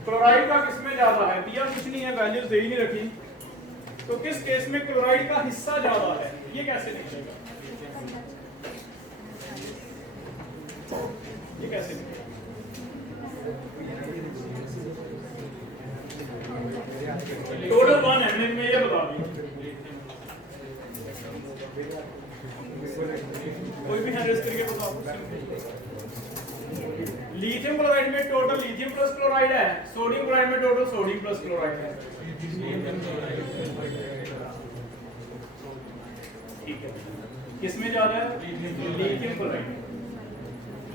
Chloride का किसमें ज्यादा है, दिया कुछ नहीं है, वैल्यूज दे ही नहीं रखी, तो किस केस में क्लोराइड का हिस्सा ज्यादा है, ये कैसे निकलेगा, ये कैसे निकलेगा? टोटल 1 है, मैं ये बता दूं, कोई भी है इस तरीके बताओ। लिथियम क्लोराइड में टोटल लिथियम प्लस क्लोराइड है, सोडियम क्लोराइड में टोटल सोडियम प्लस क्लोराइड है, ठीक है। किसमें ज्यादा है? लिथियम क्लोराइड,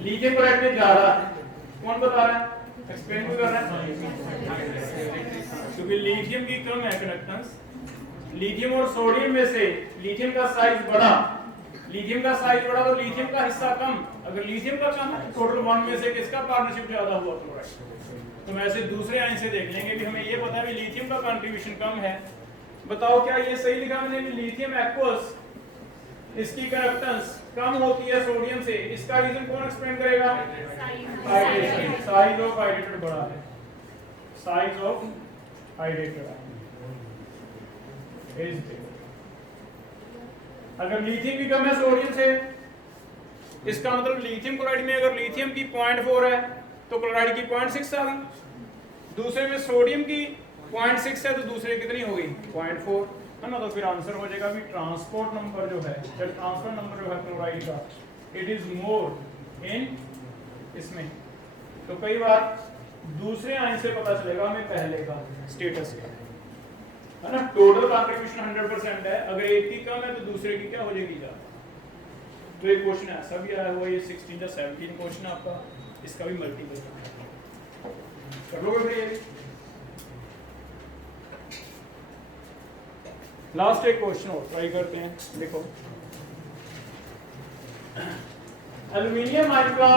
लिथियम क्लोराइड में ज्यादा है, कौन बता रहा है, एक्सप्लेन भी कर रहा है, क्योंकि लिथियम की कम है कंडक्टेंस, लिथियम और सोडियम में से लिथियम का साइज बड़ा, लिथियम का साइज बड़ा तो लिथियम का हिस्सा कम, अगर लिथियम का कम है टोटल 1 में से किसका पार्टनरशिप ज्यादा हुआ, क्लोराइड। तो हम ऐसे दूसरे आयन से देख लेंगे भी हमें ये पता है भी लिथियम का कंट्रीब्यूशन कम है, बताओ क्या ये सही लिखा मैंने भी लिथियम एक्वस इसकी कंडक्टेंस कम होती है सोडियम से, इसका रीजन कौन एक्सप्लेन करेगा, साइज ऑफ हाइड्रेटेड बड़ा है, size of hydrated is big. अगर लिथियम की कम है सोडियम से, इसका मतलब लिथियम क्लोराइड में अगर लिथियम की 0.4 है तो क्लोराइड की 0.6 आ गई, दूसरे में सोडियम की 0.6 है तो दूसरे कितनी हो गई 0.4 है ना। तो फिर आंसर हो जाएगा भी ट्रांसपोर्ट नंबर जो है, ट्रांसफर नंबर जो है क्लोराइड का, इट इज मोर इन इसमें। तो कई बार दूसरे आयन से पता चलेगा हमें पहले का स्टेटस क्या है ना। टोटल कंट्रीब्यूशन 100% है, अगर एक की कम है तो दूसरे की क्या हो जाएगी ज्यादा। तो एक क्वेश्चन ऐसा भी आया हुआ, ये 16 या 17 क्वेश्चन आपका, इसका भी मल्टीपल कर लोगे भैया। लास्ट एक क्वेश्चन और ट्राई करते हैं। देखो एल्यूमिनियम आयन का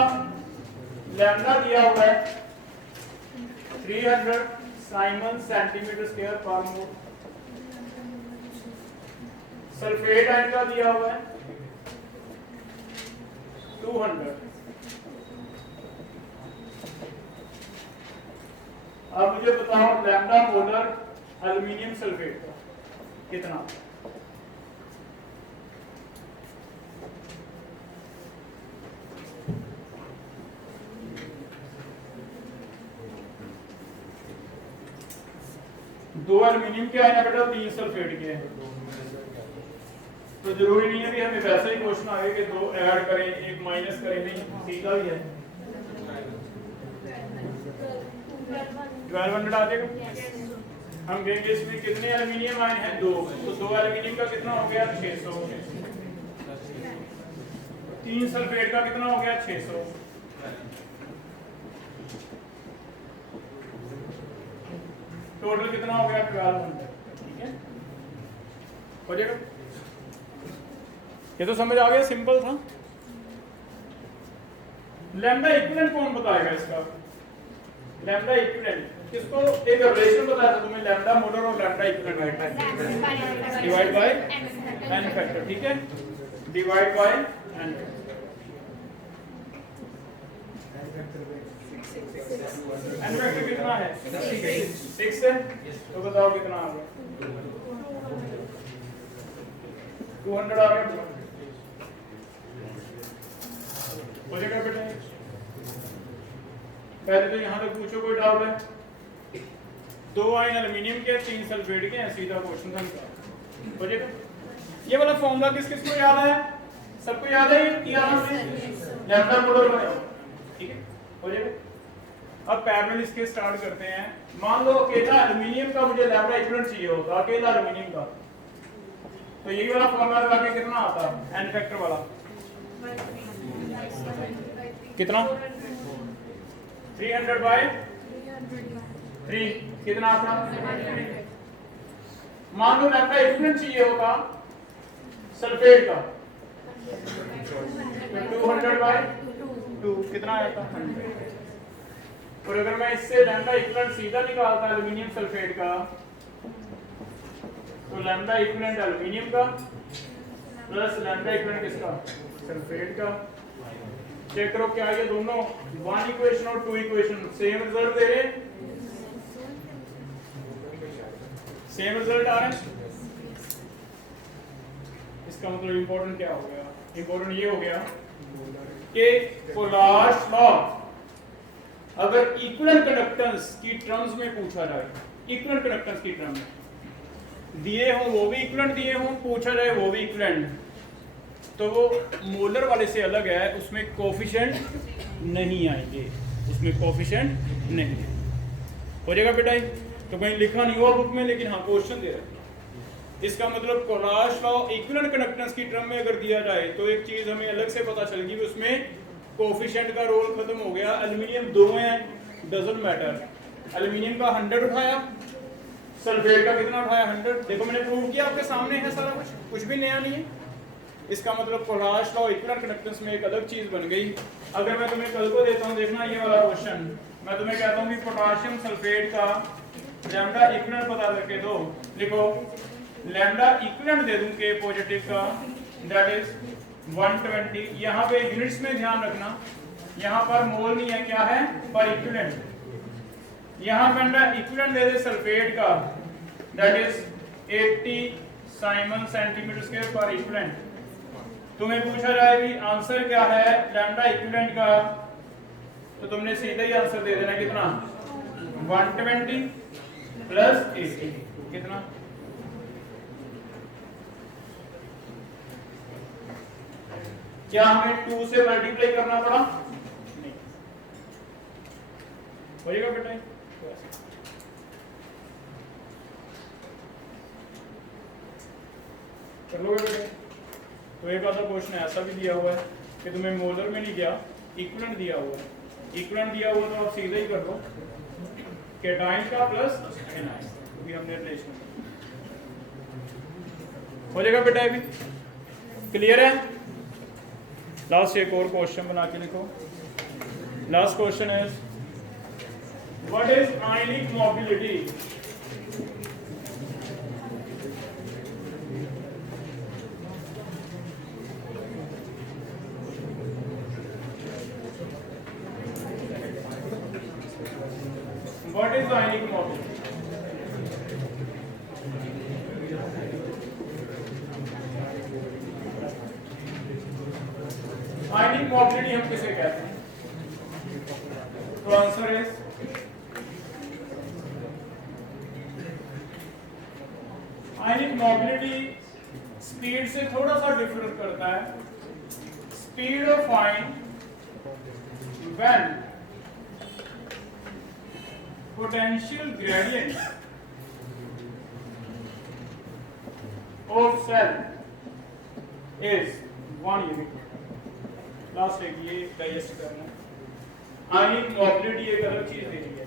लैम्डा दिया हुआ है 300 साइमन सेंटीमीटर स्क्वायर पर मोल। सल्फेट आयन का दिया हुआ है 200। अब मुझे बताओ लैम्डा मोलर एल्यूमिनियम सल्फेट का कितना? दो एल्यूमिनियम के आए ना बेटा, 3 सल्फेट के हैं, तो जरूरी नहीं है कि हमें वैसे ही क्वेश्चन आए कि 2 ऐड करें 1 माइनस करें, नहीं सीधा ही है। 1200 आ जाएगा। हम कहेंगे इसमें कितने एल्यूमिनियम आए हैं? 2, तो 2 एल्यूमिनियम का कितना हो गया? 600। 3 सल्फेट का कितना हो गया? 600। टोटल कितना हो गया? 1200। ठीक है, हो जाएगा। ये तो समझ आ गया, सिंपल था। लैम्डा इक्विवेलेंट कौन बताएगा इसका? लैम्डा इक्विवेलेंट किसको? एक रिलेशन बताया था तुम्हें, लैम्डा मोलर और lambda equivalent divide by N factor. ठीक है, divide by N. N factor कितना है? 6 है। तो बताओ कितना आ गया? 200 आ गया। हो जाएगा बेटा। पहले तो यहाँ तक पूछो, कोई डाउट है? 2 आयन एल्यूमिनियम के, 3 सल्फेट के हैं, सीधा क्वेश्चन था। हो जाएगा। ये वाला फॉर्मूला किस किस को याद है? सबको याद है? ये लैम्डा मोलर बनाओ। ठीक है, हो जाएगा। अब पैरेलल इसके स्टार्ट करते हैं। मान लो अकेला एल्यूमिनियम का मुझे लैम्डा इक्विवेलेंट चाहिए होता, अकेला एल्यूमिनियम का, तो यही वाला फॉर्मूला लगा के कितना आता? एन फैक्टर वाला कितना? 300 बाय 3 कितना आता? मान लो लैम्डा इक्विवेलेंट चाहिए होगा सल्फेट का, 200 बाय 2 कितना आता? 100। और अगर मैं इससे लैम्डा इक्विवेलेंट सीधा निकालता एल्यूमिनियम सल्फेट का, तो लैम्डा इक्विवेलेंट एल्यूमिनियम का प्लस लैम्डा इक्विवेलेंट किसका? सल्फेट का। चेक करो क्या ये दोनों 1 इक्वेशन और 2 इक्वेशन सेम रिजल्ट दे रहे हैं? सेम रिजल्ट आ रहे हैं। इसका मतलब इंपॉर्टेंट क्या हो गया? इंपॉर्टेंट ये हो गया कि कोलाश लॉ अगर इक्विवेलेंट कंडक्टेंस की टर्म्स में पूछा जाए, इक्विवेलेंट कंडक्टेंस की टर्म में दिए हो वो भी इक्विवेलेंट दिए हो, पूछा जाए वो भी इक्विवेलेंट, तो वो मोलर वाले से अलग है, उसमें कोफिशिएंट नहीं आएंगे, उसमें कोफिशिएंट नहीं है। हो जाएगा बेटा? तो कहीं लिखा नहीं हुआ बुक में, लेकिन हाँ क्वेश्चन दे रहे हैं। इसका मतलब कोलाश लॉ इक्विवेलेंट कंडक्टेंस की टर्म में अगर दिया जाए तो एक चीज हमें अलग से पता चलेगी कि उसमें कोफिशिएंट का रोल खत्म हो गया। एल्यूमिनियम 2 है, डजंट मैटर। एल्यूमिनियम का 100 उठाया, सल्फेट का कितना उठाया? 100। देखो मैंने प्रूव किया, आपके सामने है सारा कुछ भी नया नहीं है। इसका मतलब कोलाश लॉ इक्विवेलेंट कंडक्टेंस में एक अलग चीज बन गई। अगर मैं तुम्हें कल को देता हूं, देखना ये वाला क्वेश्चन, मैं तुम्हें कहता हूं कि पोटेशियम सल्फेट का लैम्डा इक्विवेलेंट पता करके दो। लिखो लैम्डा इक्विवेलेंट दे दूं के पॉजिटिव का, दैट इज 120। यहाँ पे यूनिट्स में ध्यान रखना, यहाँ पर मोल नहीं है, क्या है? पर इक्विवेलेंट। यहाँ पे इक्विवेलेंट दे दे सल्फेट का, that is 80 Simon centimetre square पर इक्विवेलेंट। तुम्हें पूछा जाए भी आंसर क्या है लैम्डा इक्विवेलेंट का, तो तुमने सीधा ही आंसर दे देना कितना? 120 प्लस 80 कितना? क्या हमें 2 से मल्टीप्लाई करना पड़ा? नहीं। हो जाएगा बेटा? कर लोगे बेटा? तो एक आधा क्वेश्चन ऐसा भी दिया हुआ है कि तुम्हें मोलर में नहीं गया, इक्विवेलेंट दिया हुआ है। इक्विवेलेंट दिया हुआ तो आप सीधा ही कर लो कैटायन का प्लस एनायन, क्योंकि हमने रिलेशन हो जाएगा बेटा। अभी क्लियर है? लास्ट एक और क्वेश्चन बना के लिखो। Last question is what is ionic mobility? What is ionic mobility? Ionic mobility हम किसे कहते हैं? तो आंसर है आयनिक मोबिलिटी स्पीड से थोड़ा सा डिफर करता है। Speed of ion when potential gradient of cell is 1 unit। Last एक ये डाइजेस्ट करना। आयनिक मोबिलिटी एक अलग चीज दे रही है।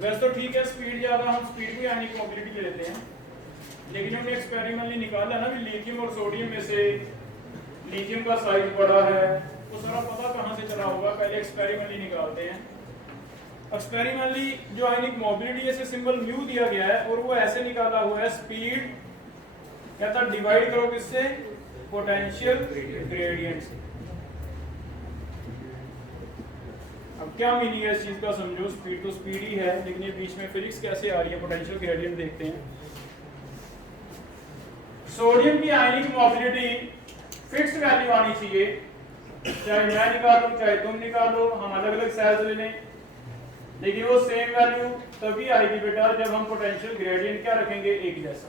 वैसे तो ठीक है, स्पीड ज्यादा, हम स्पीड को आयनिक मोबिलिटी ले लेते हैं, लेकिन हमने एक्सपेरिमेंटली निकाला ना भी लिथियम और सोडियम में से लिथियम का साइज बड़ा है, वो सारा पता कहाँ से चला होगा, पहले एक्सपेरिमेंटली निकालते हैं। एक्सपेरिमेंटली जो आयनिक मोबिलिटी ऐसे सिंबल म्यू दिया गया है और वो ऐसे निकाला हुआ है, स्पीड कहता डिवाइड करो किससे? पोटेंशियल ग्रेडियंट से। अब क्या मीनिंग है इस चीज का समझो। स्पीड तो स्पीड ही है, लेकिन ये बीच में फिजिक्स कैसे आ रही है, पोटेंशियल ग्रेडियंट देखते हैं। सोडियम की आयनिक मोबिलिटी फिक्स्ड वैल्यू आनी चाहिए, चाहे मैं निकालूं चाहे तुम निकालो, हम अलग अलग सेल्स ले लें, लेकिन वो सेम वैल्यू तभी आएगी बेटा जब हम पोटेंशियल ग्रेडियंट क्या रखेंगे? एक जैसा।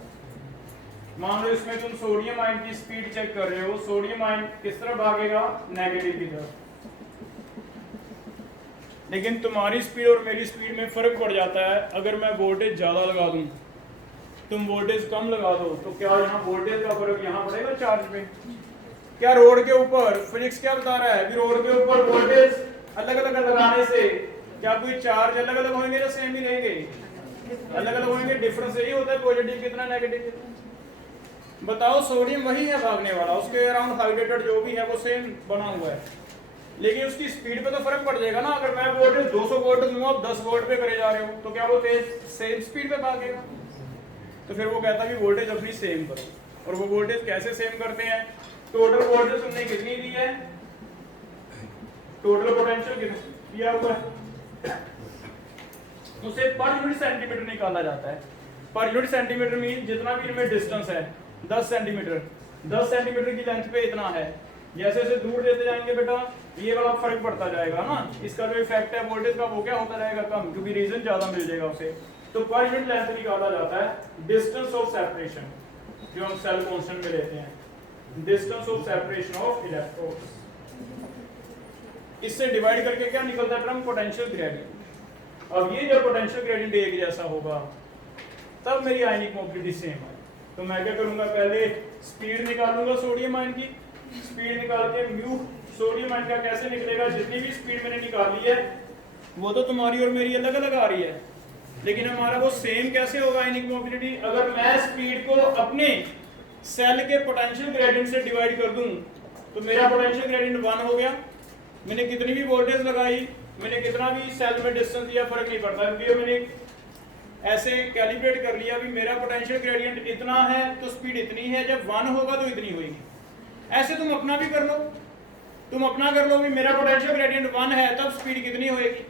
मान लो इसमें तुम सोडियम आयन की स्पीड चेक कर रहे हो, सोडियम आयन किस तरफ भागेगा? नेगेटिव की तरफ। लेकिन तुम्हारी स्पीड और मेरी स्पीड में फर्क पड़ जाता है। अगर मैं वोल्टेज ज्यादा लगा दूं, तुम वोल्टेज कम लगा दो, तो क्या यहाँ वोल्टेज का फर्क यहाँ पड़ेगा चार्ज पे? क्या रोड के ऊपर फिजिक्स क्या बता रहा है? रोड के ऊपर वोल्टेज अलग अलग लगाने से क्या कोई चार्ज अलग अलग होंगे या सेम ही रहेंगे? अलग अलग होंगे। डिफरेंस यही होता है पॉजिटिव कितना नेगेटिव कितना। बताओ, सोडियम वही है भागने वाला, उसके अराउंड हाइड्रेटेड जो भी है वो सेम बना हुआ है, लेकिन उसकी स्पीड पे तो फर्क पड़ जाएगा ना। अगर मैं वोल्टेज 200 वोल्ट दूंगा, आप 10 वोल्ट पे करे जा रहे हो, तो क्या वो तेज सेम स्पीड पे भागेगा? तो फिर वो कहता है वोल्टेज अपनी सेम करो। और वो वोल्टेज कैसे सेम करते हैं? टोटल वोल्टेज तुमने कितनी दी है? टोटल पोटेंशियल कितना दिया हुआ है? उसे पर यूनिट सेंटीमीटर निकाला जाता है। पर यूनिट सेंटीमीटर मीन जितना भी इनमें डिस्टेंस है 10 सेंटीमीटर, 10 सेंटीमीटर की लेंथ पे इतना है। जैसे जैसे दूर देते जाएंगे बेटा, ये वाला फर्क पड़ता जाएगा ना। इसका जो इफेक्ट है वोल्टेज का वो क्या होता जाएगा? कम, क्योंकि रीजन ज्यादा मिल जाएगा उसे। तो पर यूनिट लेंथ निकाला जाता है डिस्टेंस ऑफ सेपरेशन, जो हम सेल कांस्टेंट में लेते हैं, distance of separation of electrons. इससे डिवाइड करके क्या निकलता है टर्म? Potential gradient. अब ये जब पोटेंशियल ग्रेडियंट एक जैसा होगा तब मेरी आयनिक मोबिलिटी सेम है। तो मैं क्या करूंगा? पहले स्पीड निकालूंगा सोडियम आयन की, स्पीड निकाल के म्यू सोडियम आयन का कैसे निकलेगा? जितनी भी स्पीड मैंने निकाली है वो तो तुम्हारी और मेरी अलग अलग आ रही है, लेकिन हमारा वो सेम कैसे होगा आयनिक मोबिलिटी? अगर मैं स्पीड को अपने सेल के पोटेंशियल ग्रेडियंट से डिवाइड कर दूं तो मेरा पोटेंशियल ग्रेडियंट 1 हो गया। मैंने कितनी भी वोल्टेज लगाई, मैंने कितना भी सेल में डिस्टेंस दिया, फर्क नहीं पड़ता, क्योंकि मैंने ऐसे कैलिब्रेट कर लिया भी मेरा पोटेंशियल ग्रेडियंट इतना है तो स्पीड इतनी है, जब 1 होगा तो इतनी होगी। ऐसे तुम अपना भी कर लो, तुम अपना कर लो भी मेरा पोटेंशियल ग्रेडियंट 1 है तब स्पीड कितनी होएगी?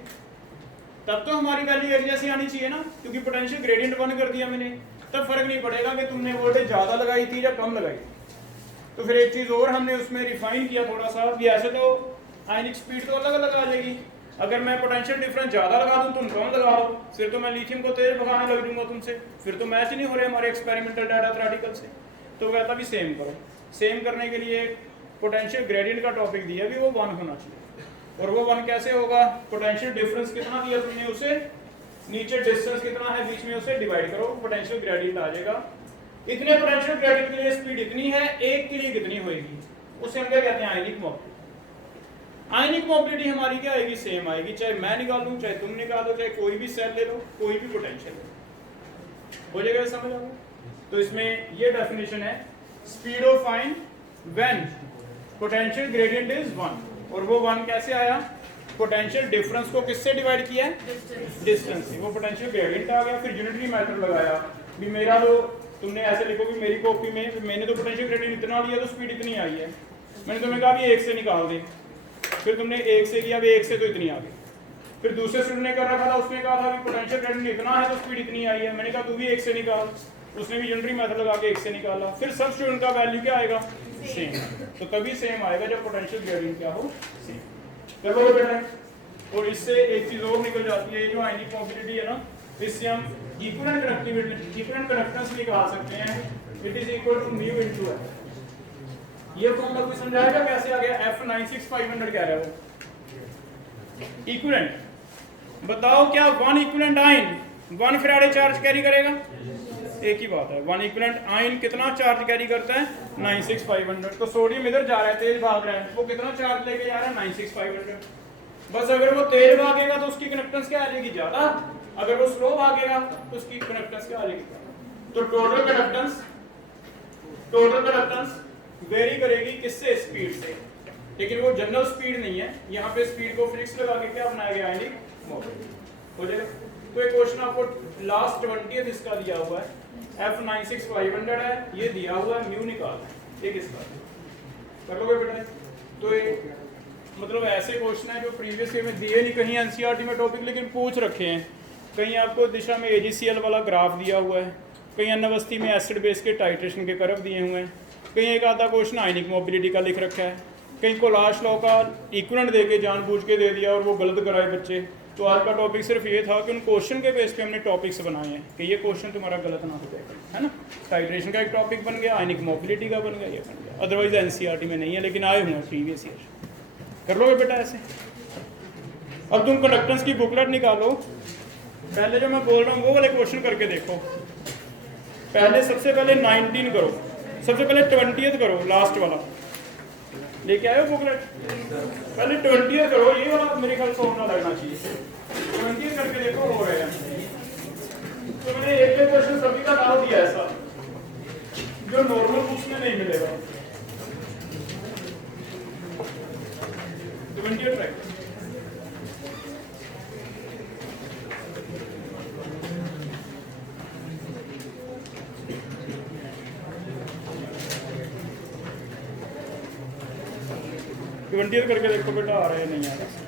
तब तो हमारी वैल्यू एक जैसी आनी चाहिए ना, क्योंकि पोटेंशियल ग्रेडियंट 1 कर दिया मैंने, तब फर्क नहीं पड़ेगा कि तुमने वोल्टेज ज्यादा लगाई थी या कम लगाई थी। तो फिर एक चीज और हमने उसमें रिफाइन किया थोड़ा सा कि ऐसे तो आयनिक स्पीड तो अलग अलग आ जाएगी। अगर मैं पोटेंशियल डिफरेंस ज्यादा लगा दूं, तुम कम लगाओ, फिर तो मैं लिथियम को तेज भगाने लग जाऊंगा तुमसे, फिर तो मैच नहीं हो रहे हमारे एक्सपेरिमेंटल डाटा थ्योरेटिकल से। तो कहता भी सेम करो। सेम करने के लिए पोटेंशियल ग्रेडियंट का टॉपिक दिया भी वो 1 होना चाहिए। और वो 1 कैसे होगा? पोटेंशियल डिफरेंस कितना दिया तुमने उसे, नीचे डिस्टेंस कितना है बीच में, उसे डिवाइड करो, पोटेंशियल ग्रेडियंट आ जाएगा। इतने पोटेंशियल ग्रेडियंट के लिए स्पीड इतनी है, एक के लिए कितनी होगी, उसे हम क्या कहते हैं, आयनिक मोबिलिटी। आयनिक मोबिलिटी हमारी क्या आएगी, सेम आएगी, चाहे मैं निकालूं, चाहे तुम निकालो, चाहे कोई भी सेल ले लो, कोई भी पोटेंशियल हो जाएगा, समझ आओ। तो इसमें ये डेफिनेशन है, speed of ion when potential gradient is 1, और वो 1 कैसे आया, पोटेंशियल डिफरेंस को किससे डिवाइड किया, डिस्टेंस से, वो पोटेंशियल ग्रेडियंट आ गया। फिर यूनिटरी मेथड लगाया, भी मेरा तो तुमने ऐसे लिखो कि मेरी कॉपी में मैंने तो पोटेंशियल ग्रेडियंट इतना लिया तो स्पीड इतनी आई है, मैंने तुम्हें कहा भी 1 से निकाल दे, फिर तुमने 1 से किया, 1 से तो इतनी आ गई। फिर दूसरे स्टूडेंट ने कर रखा था, उसने कहा था कि पोटेंशियल ग्रेडियंट इतना है तो स्पीड इतनी आई है, मैंने कहा तू भी 1 से निकाल, उसने भी यूनिटरी मेथड लगा के 1 से निकाला। फिर सब स्टूडेंट का वैल्यू क्या आएगा, सेम, तो तभी सेम आएगा जब पोटेंशियल ग्रेडियंट क्या हो, सेम। चलो बेटा, और इससे एक चीज और निकल जाती है, ये जो आयनिक मोबिलिटी है ना, इससे हम इक्विवेलेंट कंडक्टिविटी, इक्विवेलेंट कंडक्टेंस निकाल सकते हैं, it is equal to mu into F. ये फॉर्मूला कोई समझाएगा कैसे आ गया, F96500 कह रहा है वो इक्विवेलेंट। बताओ क्या 1 equivalent ion 1 Faraday charge carry करेगा, एक ही बात है, 1 इक्विवेलेंट आयन कितना चार्ज कैरी करता है, 96500। तो सोडियम इधर जा रहा है, तेज भाग रहा है, वो कितना चार्ज लेके जा रहा है, 96500। बस अगर वो तेज भागेगा तो उसकी कंडक्टेंस क्या आ जाएगी, ज्यादा, अगर वो स्लो भागेगा तो उसकी कंडक्टेंस क्या आ जाएगी। तो टोटल कंडक्टेंस वेरी करेगी किससे, स्पीड से, लेकिन वो जनरल स्पीड नहीं है, यहाँ पे स्पीड को फिक्स लगा के क्या बनाया गया, आयनिक मोबिलिटी हो जाएगा। तो एक क्वेश्चन आपको लास्ट 20th इसका दिया हुआ है, F96500 है, ये दिया हुआ है, म्यू निकालना है, एक इसका कर लोगे बेटा। तो एक मतलब ऐसे क्वेश्चन है जो प्रीवियस ईयर में दिए नहीं, कहीं एनसीईआरटी में टॉपिक लेकिन पूछ रखे हैं, कहीं आपको दिशा में AgCl वाला ग्राफ दिया हुआ है, कहीं अनवस्थी में एसिड बेस के टाइट्रेशन के कर्व दिए हुए हैं, कहीं एक आधा क्वेश्चन आयनिक मोबिलिटी का लिख रखा है, कहीं कोलाश लॉ का इक्विवेलेंट देके जानबूझ के दे दिया और वो गलत कराए बच्चे। तो आज का टॉपिक सिर्फ ये था कि उन क्वेश्चन के बेस पे हमने टॉपिक्स बनाए हैं कि ये क्वेश्चन तुम्हारा गलत ना हो जाएगा, है ना। टाइट्रेशन का एक टॉपिक बन गया, आयनिक मोबिलिटी का बन गया, ये बन गया, अदरवाइज एनसीईआरटी में नहीं है, लेकिन आए हुए हैं प्रीवियस ईयर। कर लोगे बेटा ऐसे। अब तुम कंडक्टेंस की बुकलेट निकालो, पहले जो मैं बोल रहा हूँ वो वाले क्वेश्चन करके देखो। पहले सबसे पहले 19 करो, सबसे पहले 20th करो, लास्ट वाला लेके आए हो बुकलेट, पहले 20th करो, ये वाला मेरे ख्याल फॉर्मूला लगना चाहिए, 20th करके देखो हो रहे हैं। तो मैंने एक क्वेश्चन सभी का डाल दिया ऐसा जो नॉर्मल बुक्स में नहीं मिलेगा, 20th ट्राई। करके देखो बेटा आ रहे हैं नहीं आ रहे।